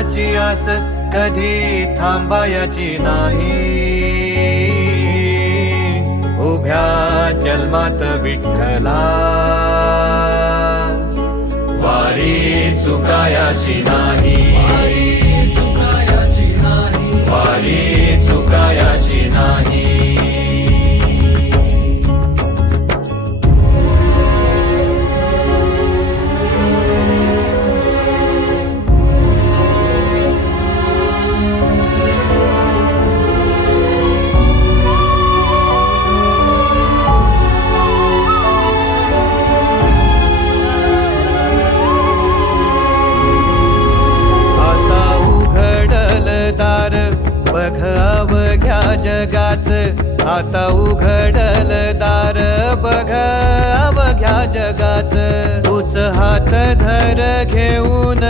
फळाची आस कधी थांबायची नाही. उभ्या जन्मात विठ्ठला वारी चुकायाची नाही. वारी चुकायाची नाही. बघ अवघ्या जगाच, आता उघडल दार बघ अवघ्या जगाच. तूच हात धर घेऊन